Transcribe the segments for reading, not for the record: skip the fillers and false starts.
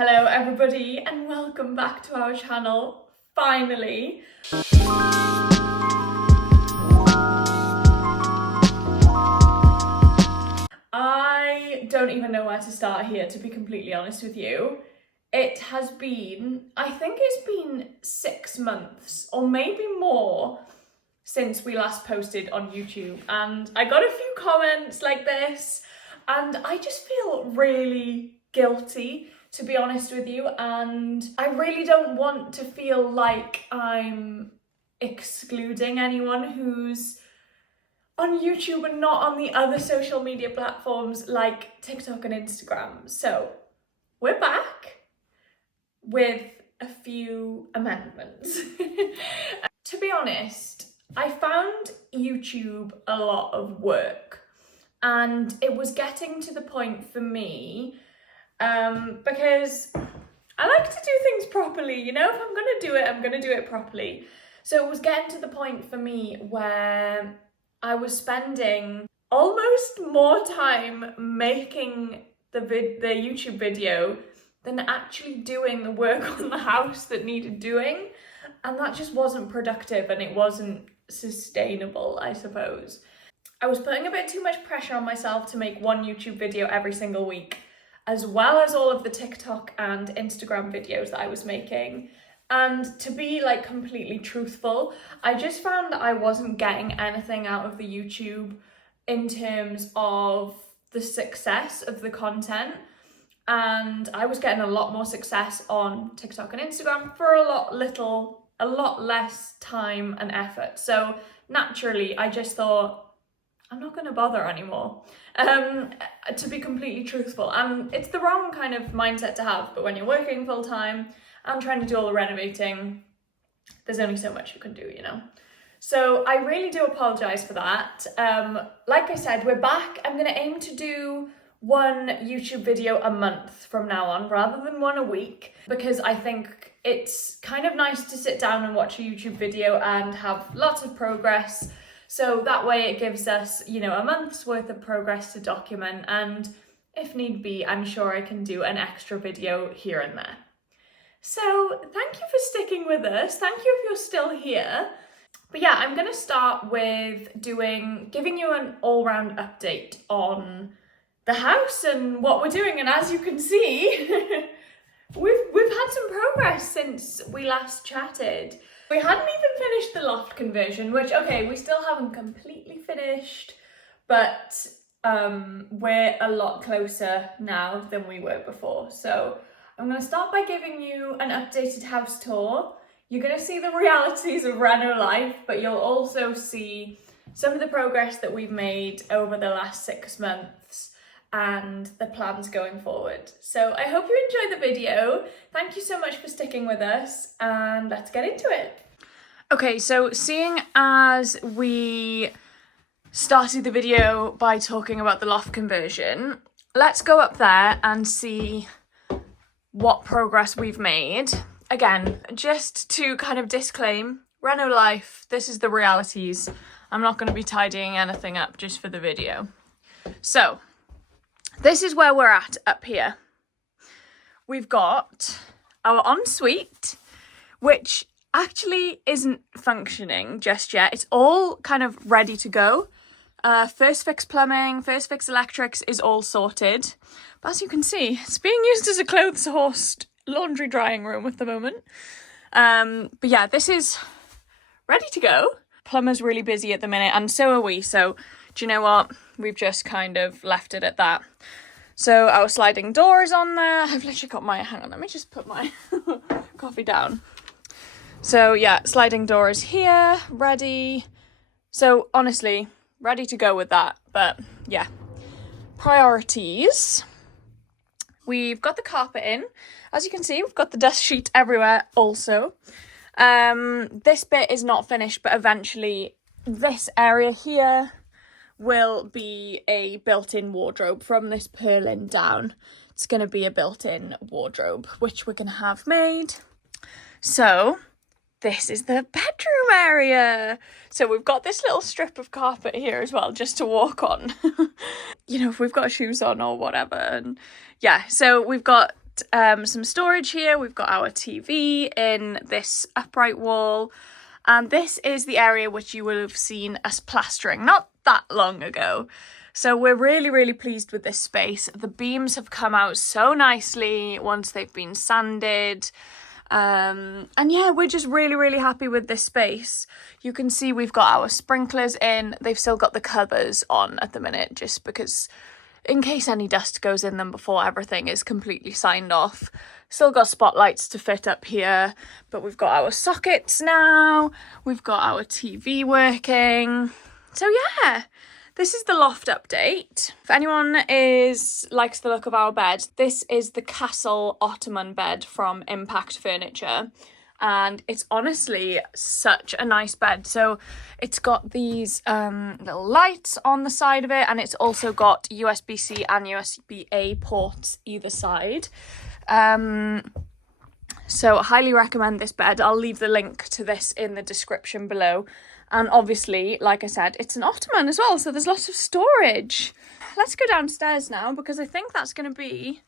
Hello everybody and welcome back to our channel, finally. I don't even know where to start here, to be completely honest with you. It has been, I think it's been 6 months or maybe more since we last posted on YouTube, and I got a few comments like this and I just feel really guilty, to be honest with you, and I really don't want to feel like I'm excluding anyone who's on YouTube and not on the other social media platforms like TikTok and Instagram. So we're back with a few amendments. To be honest, I found YouTube a lot of work, and it was getting to the point for me because I like to do things properly, you know. If I'm gonna do it, I'm gonna do it properly. So it was getting to the point for me where I was spending almost more time making the YouTube video than actually doing the work on the house that needed doing, and that just wasn't productive and it wasn't sustainable, I suppose. I was putting a bit too much pressure on myself to make one YouTube video every single week, as well as all of the TikTok and Instagram videos that I was making. And to be like completely truthful, I just found that I wasn't getting anything out of the YouTube in terms of the success of the content. And I was getting a lot more success on TikTok and Instagram for a lot less time and effort. So naturally, I just thought, I'm not going to bother anymore, to be completely truthful. And it's the wrong kind of mindset to have, but when you're working full time and trying to do all the renovating, there's only so much you can do, you know. So I really do apologise for that. Like I said, we're back. I'm going to aim to do one YouTube video a month from now on, rather than one a week, because I think it's kind of nice to sit down and watch a YouTube video and have lots of progress. So that way it gives us, you know, a month's worth of progress to document, and if need be, I'm sure I can do an extra video here and there. So thank you for sticking with us. Thank you if you're still here. But yeah, I'm going to start with giving you an all-round update on the house and what we're doing. And as you can see, we've had some progress since we last chatted. We hadn't even finished the loft conversion, which, okay, we still haven't completely finished, but we're a lot closer now than we were before. So I'm going to start by giving you an updated house tour. You're going to see the realities of Reno life, but you'll also see some of the progress that we've made over the last 6 months and the plans going forward. So I hope you enjoy the video. Thank you so much for sticking with us, and let's get into it. Okay, so seeing as we started the video by talking about the loft conversion, let's go up there and see what progress we've made. Again, just to kind of disclaim, Reno life, this is the realities. I'm not going to be tidying anything up just for the video. So this is where we're at up here. We've got our ensuite, which actually isn't functioning just yet. It's all kind of ready to go. First fix plumbing, first fix electrics is all sorted. But as you can see, it's being used as a clothes horse laundry drying room at the moment. But yeah, this is ready to go. Plumber's really busy at the minute, and so are we. So do you know what? We've just kind of left it at that. So our sliding door is on there. I've literally got hang on, let me just put my coffee down. So yeah, sliding door is here, ready. So honestly, ready to go with that. But yeah, priorities. We've got the carpet in. As you can see, we've got the dust sheet everywhere also. This bit is not finished, but eventually this area here will be a built-in wardrobe from this purlin down. It's going to be a built-in wardrobe, which we're going to have made. So this is the bedroom area. So we've got this little strip of carpet here as well, just to walk on. You know, if we've got shoes on or whatever. And yeah, so we've got got some storage here. We've got our TV in this upright wall. And this is the area which you will have seen us plastering not that long ago. So we're really, really pleased with this space. The beams have come out so nicely once they've been sanded. And yeah, we're just really, really happy with this space. You can see we've got our sprinklers in. They've still got the covers on at the minute, just because in case any dust goes in them before everything is completely signed off. Still got spotlights to fit up here, but we've got our sockets now. We've got our TV working. So yeah, this is the loft update. If anyone likes the look of our bed, this is the Castle Ottoman bed from Impact Furniture. And it's honestly such a nice bed. So it's got these little lights on the side of it, and it's also got USB-C and USB-A ports either side. So I highly recommend this bed. I'll leave the link to this in the description below. And obviously, like I said, it's an ottoman as well, so there's lots of storage. Let's go downstairs now, because I think that's going to be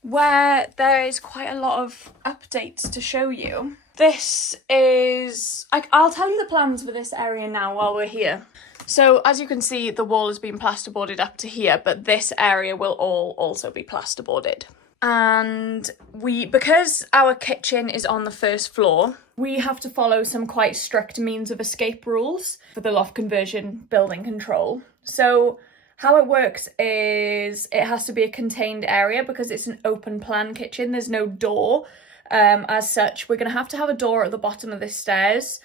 where there is quite a lot of updates to show you. This is... I'll tell you the plans for this area now while we're here. So, as you can see, the wall has been plasterboarded up to here, but this area will all also be plasterboarded. And because our kitchen is on the first floor, we have to follow some quite strict means of escape rules for the loft conversion building control. So how it works is it has to be a contained area because it's an open plan kitchen. There's no door as such. We're going to have a door at the bottom of the stairs,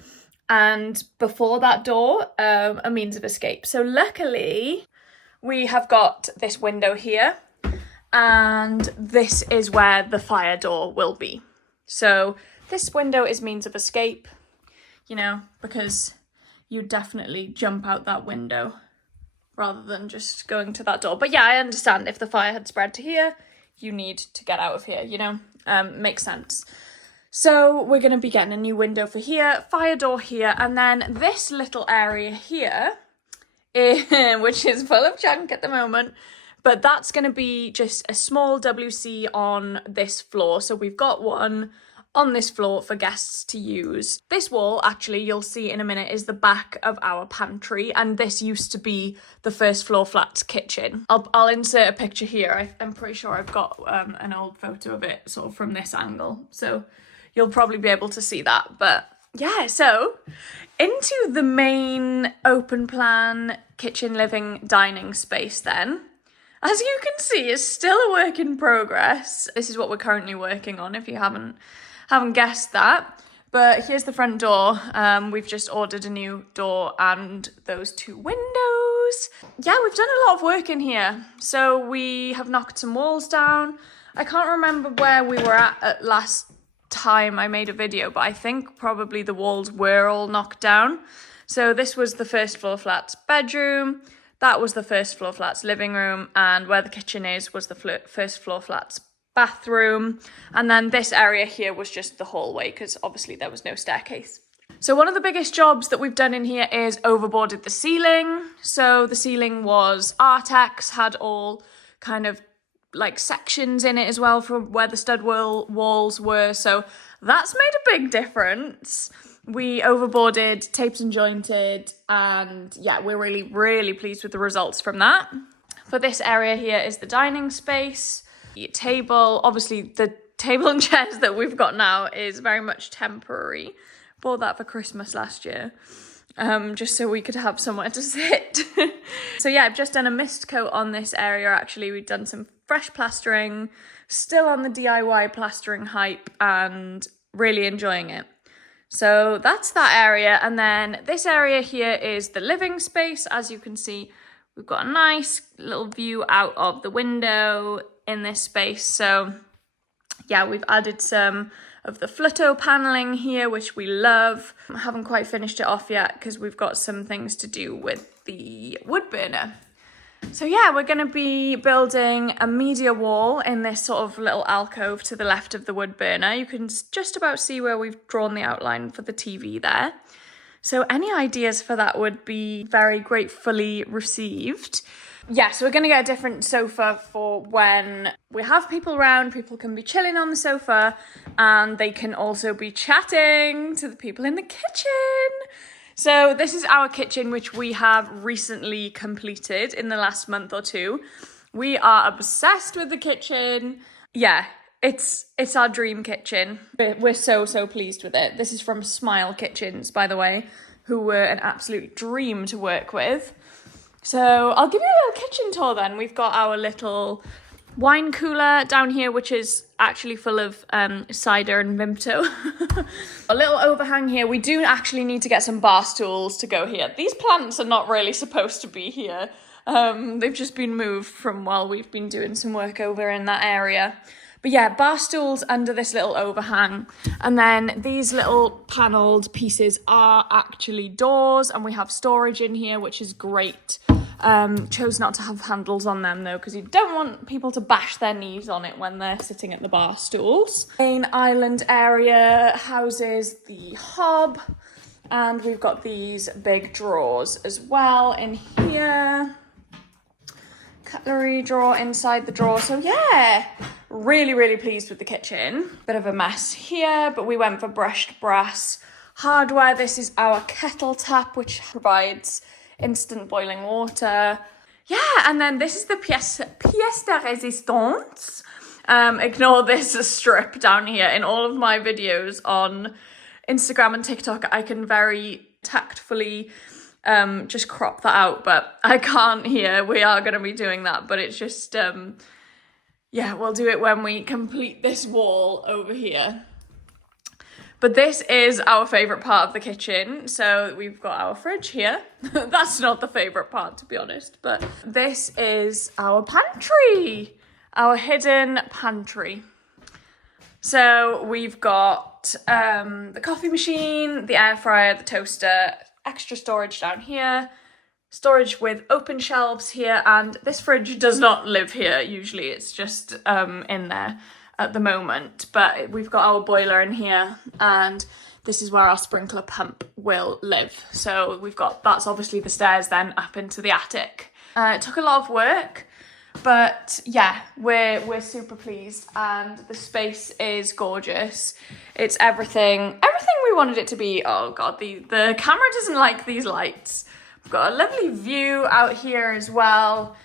and before that door, a means of escape. So luckily we have got this window here, and this is where the fire door will be. So this window is means of escape, you know, because you definitely jump out that window rather than just going to that door. But yeah, I understand if the fire had spread to here, you need to get out of here, you know, makes sense. So we're going to be getting a new window for here, fire door here, and then this little area here, which is full of junk at the moment, but that's going to be just a small WC on this floor. So we've got one on this floor for guests to use. This wall, actually, you'll see in a minute, is the back of our pantry, and this used to be the first floor flat's kitchen. I'll insert a picture here. I'm pretty sure I've got an old photo of it sort of from this angle, so you'll probably be able to see that. But yeah, so into the main open plan kitchen, living, dining space then. As you can see, it's still a work in progress. This is what we're currently working on, if you haven't guessed that. But here's the front door. We've just ordered a new door and those two windows. Yeah, we've done a lot of work in here. So we have knocked some walls down. I can't remember where we were at last time I made a video, but I think probably the walls were all knocked down. So this was the first floor flat's bedroom. That was the first floor flat's living room, and where the kitchen is was the first floor flat's bathroom. And then this area here was just the hallway, because obviously there was no staircase. So one of the biggest jobs that we've done in here is overboarded the ceiling. So the ceiling was Artex, had all kind of like sections in it as well from where the stud walls were. So that's made a big difference. We overboarded, taped and jointed, and yeah, we're really, really pleased with the results from that. For this area here is the dining space, the table. Obviously, the table and chairs that we've got now is very much temporary. Bought that for Christmas last year, just so we could have somewhere to sit. So yeah, I've just done a mist coat on this area. Actually, we've done some fresh plastering, still on the DIY plastering hype, and really enjoying it. So that's that area, and then this area here is the living space. As you can see, we've got a nice little view out of the window in this space. So yeah, we've added some of the flutto paneling here, which we love. I haven't quite finished it off yet because we've got some things to do with the wood burner. So yeah, we're going to be building a media wall in this sort of little alcove to the left of the wood burner. You can just about see where we've drawn the outline for the TV there. So any ideas for that would be very gratefully received. yeah, so we're going to get a different sofa for when we have people around. People can be chilling on the sofa and they can also be chatting to the people in the kitchen. So this is our kitchen, which we have recently completed in the last month or two. We are obsessed with the kitchen. Yeah, it's our dream kitchen. We're so pleased with it. This is from Smile Kitchens, by the way, who were an absolute dream to work with. So I'll give you a little kitchen tour then. We've got our little wine cooler down here, which is actually full of cider and Vimto. A little overhang here. We do actually need to get some bar stools to go here. These plants are not really supposed to be here. They've just been moved from while we've been doing some work over in that area. But yeah, bar stools under this little overhang. And then these little panelled pieces are actually doors, and we have storage in here, which is great. Chose not to have handles on them though, because you don't want people to bash their knees on it when they're sitting at the bar stools. Main island area houses the hob, and we've got these big drawers as well in here. Cutlery drawer inside the drawer. So yeah, really pleased with the kitchen. Bit of a mess here, but we went for brushed brass hardware. This is our kettle tap, which provides instant boiling water. Yeah, and then this is the pièce de résistance. Ignore this strip down here. In all of my videos on Instagram and TikTok, I can very tactfully just crop that out, but I can't here. We are going to be doing that, but it's just, yeah, we'll do it when we complete this wall over here. But this is our favourite part of the kitchen. So we've got our fridge here. That's not the favourite part, to be honest, but this is our pantry, our hidden pantry. So we've got the coffee machine, the air fryer, the toaster, extra storage down here, storage with open shelves here, and this fridge does not live here usually. It's just in there at the moment, but we've got our boiler in here, and this is where our sprinkler pump will live. So we've got, that's obviously the stairs then up into the attic. It took a lot of work, but yeah, we're super pleased, and the space is gorgeous. It's everything we wanted it to be. Oh god, the camera doesn't like these lights. We've got a lovely view out here as well.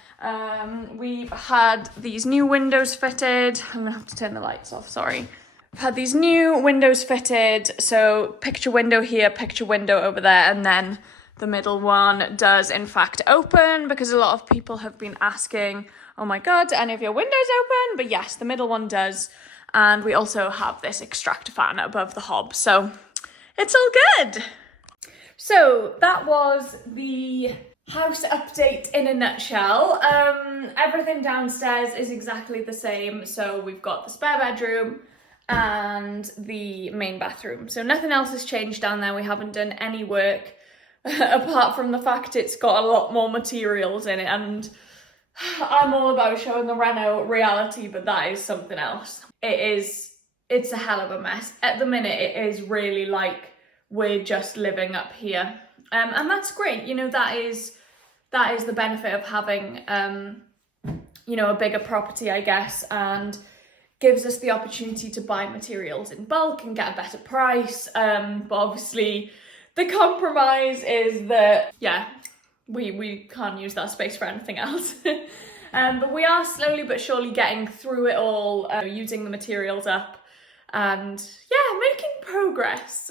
We've had these new windows fitted. I'm gonna have to turn the lights off, sorry. We've had these new windows fitted, so picture window here, picture window over there, and then the middle one does in fact open, because a lot of people have been asking, oh my god, do any of your windows open? But yes, the middle one does. And we also have this extractor fan above the hob, so it's all good. So that was the house update in a nutshell. Everything downstairs is exactly the same. So we've got the spare bedroom and the main bathroom. So nothing else has changed down there. We haven't done any work apart from the fact it's got a lot more materials in it, and I'm all about showing the reno reality, but that is something else. It's a hell of a mess. At the minute, it is really like we're just living up here. And that's great. You know, that is the benefit of having, you know, a bigger property, I guess, and gives us the opportunity to buy materials in bulk and get a better price. But obviously the compromise is that, yeah, we can't use that space for anything else. But we are slowly but surely getting through it all, using the materials up, and yeah, making progress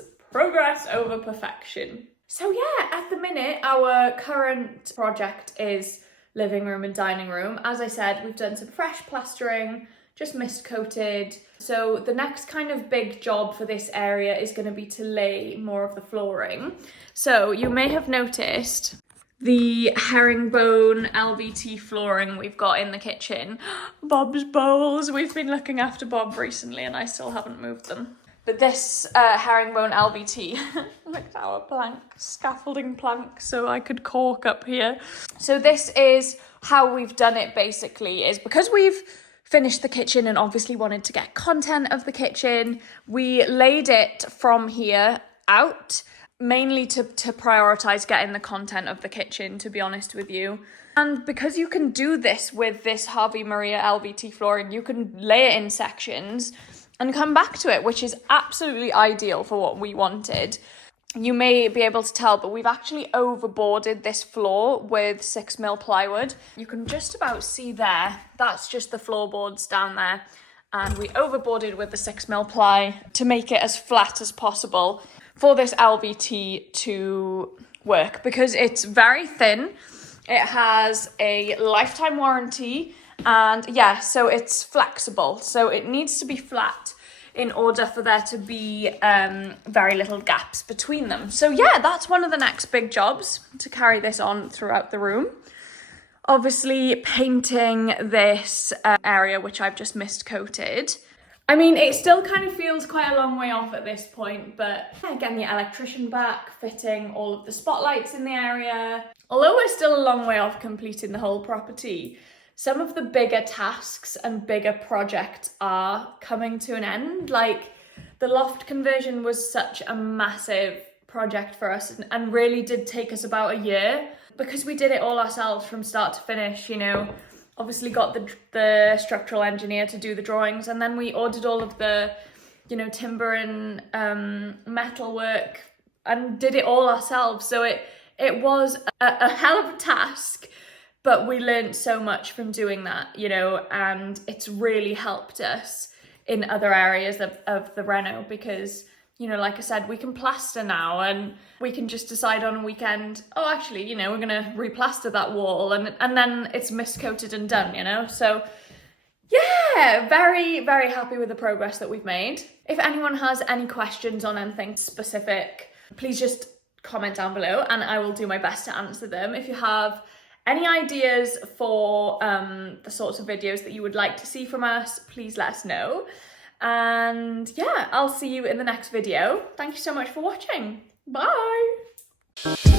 over perfection. So yeah, at the minute, our current project is living room and dining room. As I said, we've done some fresh plastering, just mist coated. So the next kind of big job for this area is going to be to lay more of the flooring. So you may have noticed the herringbone LVT flooring we've got in the kitchen. Bob's bowls. We've been looking after Bob recently and I still haven't moved them. But this herringbone LVT, look at our plank, scaffolding plank, so I could cork up here. So this is how we've done it basically, is because we've finished the kitchen and obviously wanted to get content of the kitchen, we laid it from here out, mainly to prioritize getting the content of the kitchen, to be honest with you. And because you can do this with this Harvey Maria LVT flooring, you can lay it in sections and come back to it, which is absolutely ideal for what we wanted. You may be able to tell, but we've actually overboarded this floor with 6mm plywood. You can just about see there, that's just the floorboards down there. And we overboarded with the 6mm ply to make it as flat as possible for this LVT to work, because it's very thin. It has a lifetime warranty, and yeah, so it's flexible. So it needs to be flat in order for there to be very little gaps between them. So yeah, that's one of the next big jobs, to carry this on throughout the room. Obviously painting this area, which I've just mist coated. I mean, it still kind of feels quite a long way off at this point, but getting the electrician back, fitting all of the spotlights in the area. Although we're still a long way off completing the whole property, some of the bigger tasks and bigger projects are coming to an end. Like the loft conversion was such a massive project for us and really did take us about a year, because we did it all ourselves from start to finish, you know. Obviously got the structural engineer to do the drawings, and then we ordered all of the, you know, timber and metal work and did it all ourselves. So it was a hell of a task, but we learned so much from doing that, you know, and it's really helped us in other areas of the reno, because, you know, like I said, we can plaster now, and we can just decide on a weekend, oh, actually, you know, we're gonna replaster that wall, and then it's mist coated and done, you know. So yeah, very, very happy with the progress that we've made. If anyone has any questions on anything specific, please just comment down below and I will do my best to answer them. If you have any ideas for the sorts of videos that you would like to see from us, please let us know. And yeah, I'll see you in the next video. Thank you so much for watching. Bye!